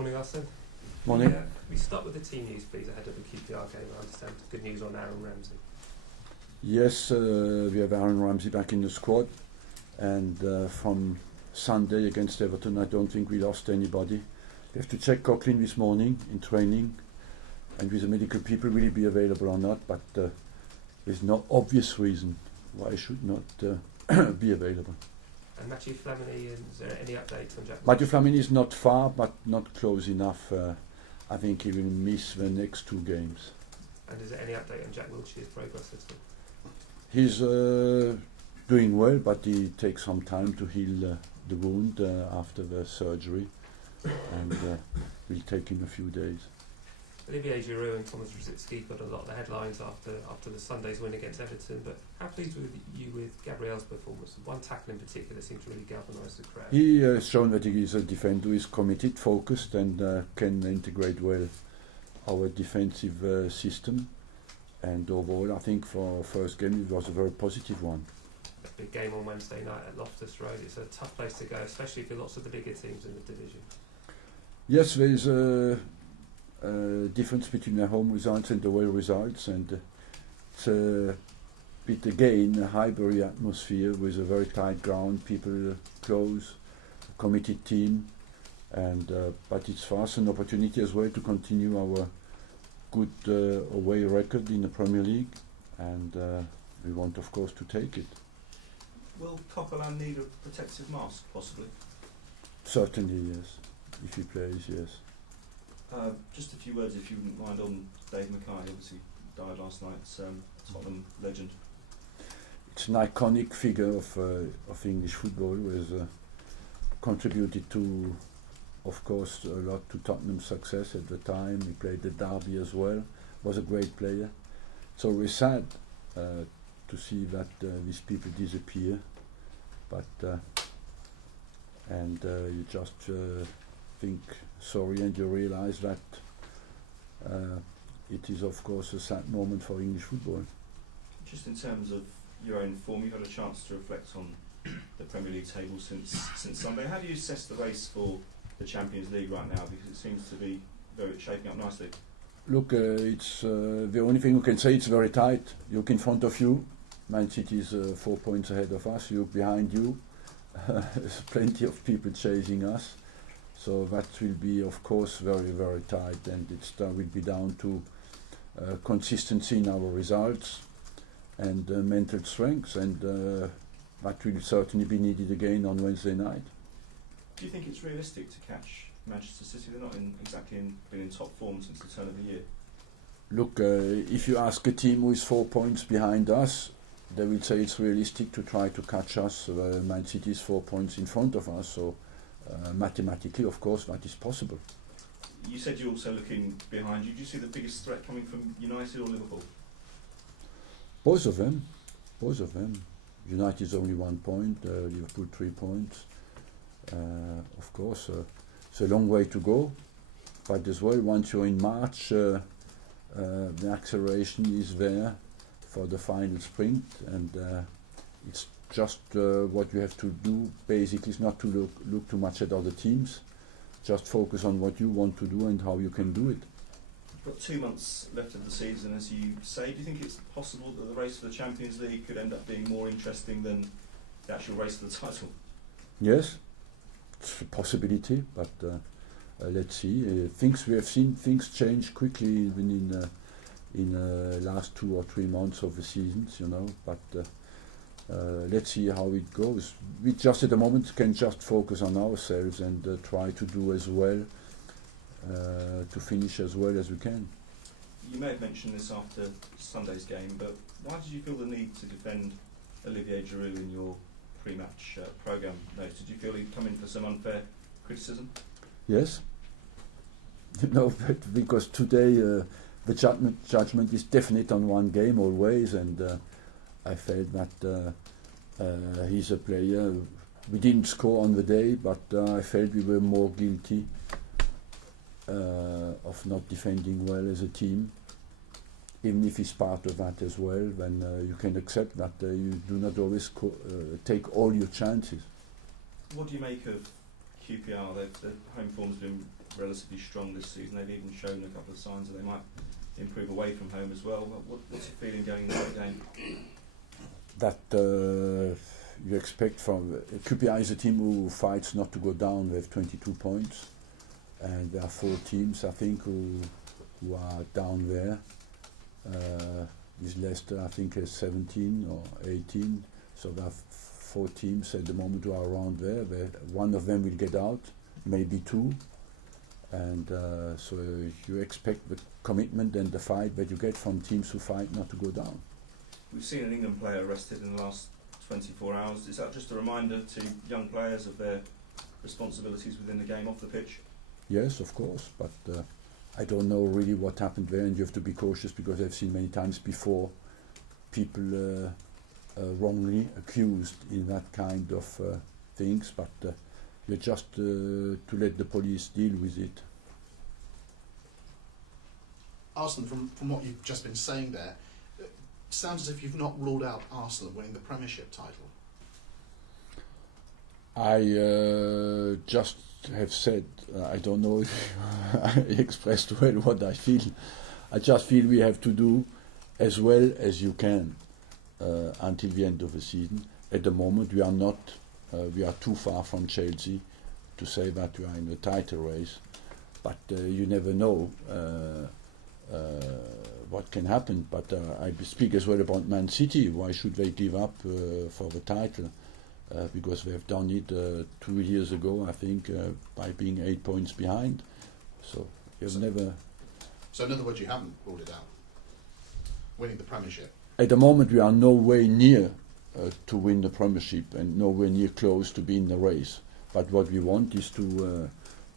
Morning, Arsene. Morning. We start with the team news, please, ahead of the QPR game. I understand good news on Aaron Ramsey. Yes, we have Aaron Ramsey back in the squad, and from Sunday against Everton, I don't think we lost anybody. We have to check Coughlin this morning in training, and with the medical people will he be available or not, but there's no obvious reason why he should not be available. And Matthew Flamini, is there any updates on Jack? Matthew Flamini is not far, but not close enough. I think he will miss the next 2 games. And is there any update on Jack Wilshere's progress at all? He's doing well, but he takes some time to heal the wound after the surgery, and will take him a few days. Olivier Giroud and Thomas Rosicky got a lot of the headlines after the Sunday's win against Everton, but how pleased were you with Gabriel's performance? One tackle in particular seemed to really galvanise the crowd. He has shown that he is a defender who is committed, focused, and can integrate well our defensive system. And overall, I think for our first game it was a very positive one. A big game on Wednesday night at Loftus Road. It's a tough place to go, especially for lots of the bigger teams in the division. Yes, there is a difference between the home results and the away results, and it's a bit again a Highbury atmosphere with a very tight ground, people close, committed team, and but it's for us an opportunity as well to continue our good away record in the Premier League, and we want of course to take it. Will Coquelin need a protective mask possibly? Certainly, yes, if he plays, yes. Just a few words, if you wouldn't mind, on Dave Mackay. Obviously died last night. Tottenham legend. It's an iconic figure of English football, who has contributed to, of course, a lot to Tottenham's success at the time. He played the derby as well. Was a great player. It's always sad to see that these people disappear, but and you just think sorry, and you realise that it is of course a sad moment for English football. Just in terms of your own form, you've had a chance to reflect on the Premier League table since Sunday. How do you assess the race for the Champions League right now, because it seems to be shaping up nicely? Look, it's the only thing you can say, it's very tight. You look in front of you, Man City is 4 points ahead of us. You look behind you, there's plenty of people chasing us. So that will be, of course, very, very tight, and it will be down to consistency in our results and mental strength, and that will certainly be needed again on Wednesday night. Do you think it's realistic to catch Manchester City? They're not been in top form since the turn of the year. Look, if you ask a team who is 4 points behind us, they will say it's realistic to try to catch us. Man City is 4 points in front of us, so mathematically, of course, that is possible. You said you're also looking behind you. Do you see the biggest threat coming from United or Liverpool? Both of them. United is only 1 point, Liverpool 3 points. Of course, it's a long way to go, but as well, once you're in March, the acceleration is there for the final sprint, and it's just what you have to do basically is not to look too much at other teams, just focus on what you want to do and how you can do it. We've got 2 months left of the season, as you say. Do you think it's possible that the race for the Champions League could end up being more interesting than the actual race for the title? Yes, it's a possibility, but let's see. We have seen things change quickly even in last 2 or 3 months of the seasons, you know, but let's see how it goes. We just at the moment can just focus on ourselves and try to do as well, to finish as well as we can. You may have mentioned this after Sunday's game, but why did you feel the need to defend Olivier Giroud in your pre-match programme notes? Did you feel he'd come in for some unfair criticism? Yes. No, but because today the judgment is definite on one game always, and I felt that he's a player. We didn't score on the day, but I felt we were more guilty of not defending well as a team. Even if he's part of that as well, then you can accept that you do not always take all your chances. What do you make of QPR. Their home form's been relatively strong this season. They've even shown a couple of signs that they might improve away from home as well. What's your feeling going into the game? That you expect from QPR is a team who fights not to go down. They have 22 points, and there are 4 teams I think who are down there. Is Leicester I think has 17 or 18, so there are 4 teams at the moment who are around there. One of them will get out, maybe 2, and so you expect the commitment and the fight that you get from teams who fight not to go down. We've seen an England player arrested in the last 24 hours. Is that just a reminder to young players of their responsibilities within the game off the pitch? Yes, of course, but I don't know really what happened there, and you have to be cautious because I've seen many times before people wrongly accused in that kind of things, but you're just to let the police deal with it. Arsene, from what you've just been saying there, it sounds as if you've not ruled out Arsenal winning the Premiership title. I just have said, I don't know if I expressed well what I feel. I just feel we have to do as well as you can until the end of the season. At the moment we are not, we are too far from Chelsea to say that we are in a title race, but you never know what can happen. But I speak as well about Man City. Why should they give up for the title? Because they have done it 2 years ago, I think, by being 8 points behind. So you've never. So in other words, you haven't ruled it out, winning the Premiership. At the moment, we are nowhere near to win the Premiership and nowhere near close to be in the race. But what we want is to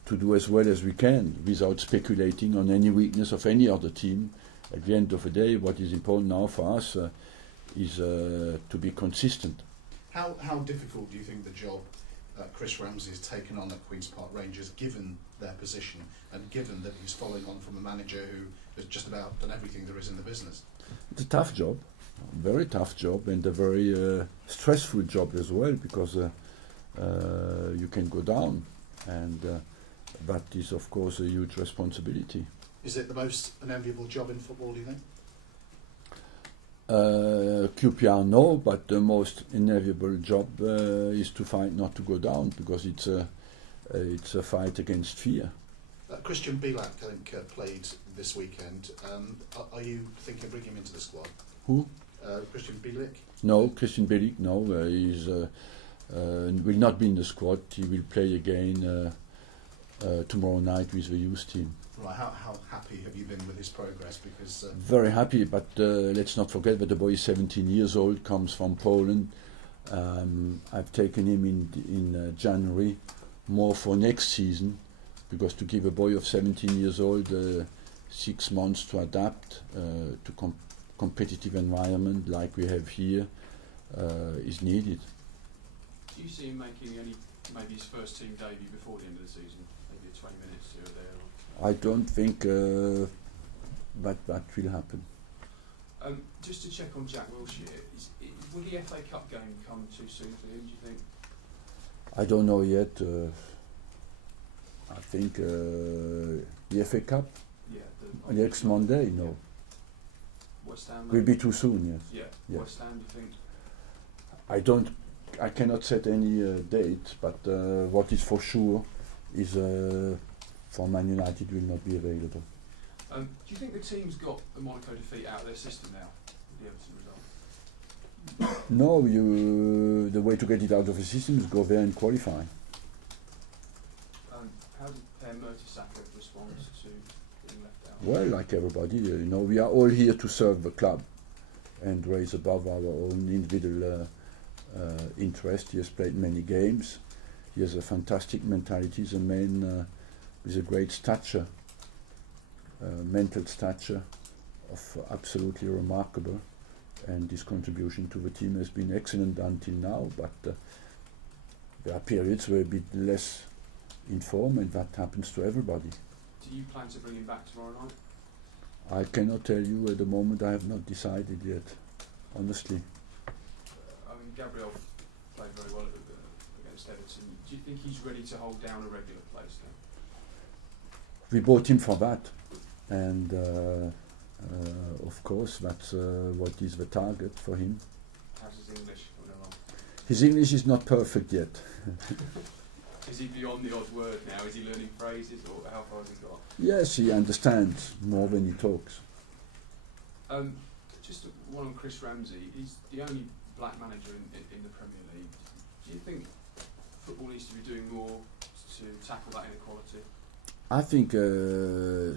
do as well as we can without speculating on any weakness of any other team. At the end of the day, what is important now for us is to be consistent. How difficult do you think the job Chris Ramsey has taken on at Queen's Park Rangers, given their position and given that he's following on from a manager who has just about done everything there is in the business? It's a tough job, very tough job, and a very stressful job as well, because you can go down, and that is of course a huge responsibility. Is it the most unenviable job in football, do you think? QPR no, but the most inevitable job is to fight not to go down, because it's a fight against fear. Christian Bielak, I think, played this weekend. Are you thinking of bringing him into the squad? Who? Christian Bielak? No, Christian Bielak, no. He will not be in the squad. He will play again tomorrow night with the youth team. Right, how happy have you been with his progress? Because very happy, but let's not forget that the boy is 17 years old, comes from Poland. I've taken him in January, more for next season, because to give a boy of 17 years old 6 months to adapt to competitive environment like we have here is needed. Do you see him making maybe his first team debut before the end of the season? Maybe 20 minutes here or there? I don't think that will happen. Just to check on Jack Wilshere, will the FA Cup game come too soon for him, do you think? I don't know yet. I think the FA Cup? Yeah. Next Monday? No. Yeah. West Ham? Will be too soon, yes. Yeah. West Ham, do you think? I cannot set any date, but what is for sure is for Man United will not be available. Do you think the team's got the Monaco defeat out of their system now, with the Everton result? No, the way to get it out of the system is go there and qualify. How did Per Mertesacker respond to being left out? Well, like everybody, we are all here to serve the club and raise above our own individual interest. He has played many games. He has a fantastic mentality. He's a man with a great stature, mental stature, of absolutely remarkable, and his contribution to the team has been excellent until now, but there are periods where a bit less in form, and that happens to everybody. Do you plan to bring him back tomorrow night? I cannot tell you at the moment. I have not decided yet, honestly. Gabriel played very well against Everton. Do Do you think he's ready to hold down a regular place now? We bought him for that, and of course that's what is the target for him. How's his English coming along? His English is not perfect yet. Is he beyond the odd word now? Is he learning phrases, or how far has he got? Yes, he understands more than he talks. Just one on Chris Ramsey. He's the only black manager in the Premier League. Do you think football needs to be doing more to tackle that inequality? I think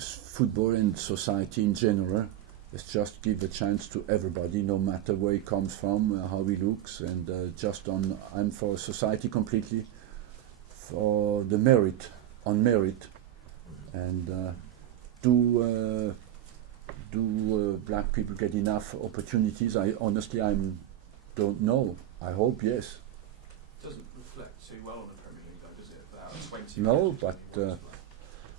football and society in general is just give a chance to everybody, no matter where he comes from, how he looks, and I'm for society completely, for the merit, on merit, and do black people get enough opportunities? I honestly don't know. I hope yes. Doesn't reflect too well on the Premier League, though, does it? About 20 No, matches but he wants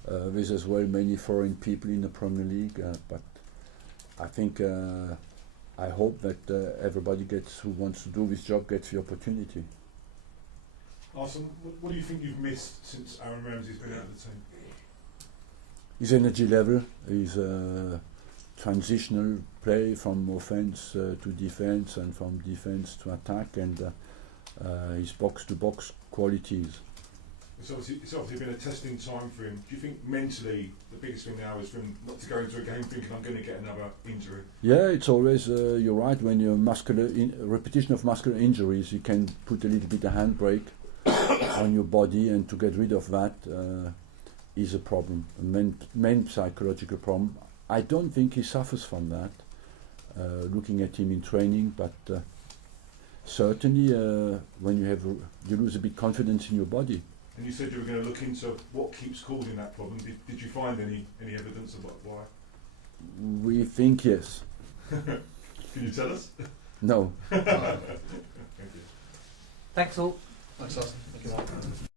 to play. there's as well many foreign people in the Premier League, but I think I hope that everybody who wants to do this job gets the opportunity. Arsene, what do you think you've missed since Aaron Ramsey's been out of the team? His energy level, his transitional play from offence to defence and from defence to attack, and his box-to-box qualities. It's obviously been a testing time for him. Do you think mentally the biggest thing now is for him not to go into a game thinking I'm going to get another injury? Yeah, it's always, you're right, when you're repetition of muscular injuries, you can put a little bit of handbrake on your body, and to get rid of that is a problem, a main psychological problem. I don't think he suffers from that, looking at him in training, but certainly when you lose a bit confidence in your body. And you said you were going to look into what keeps causing that problem. Did you find any evidence of why? We think yes. Can you tell us? No. Thank you. Thanks all. Thanks, Arsene. Thank you.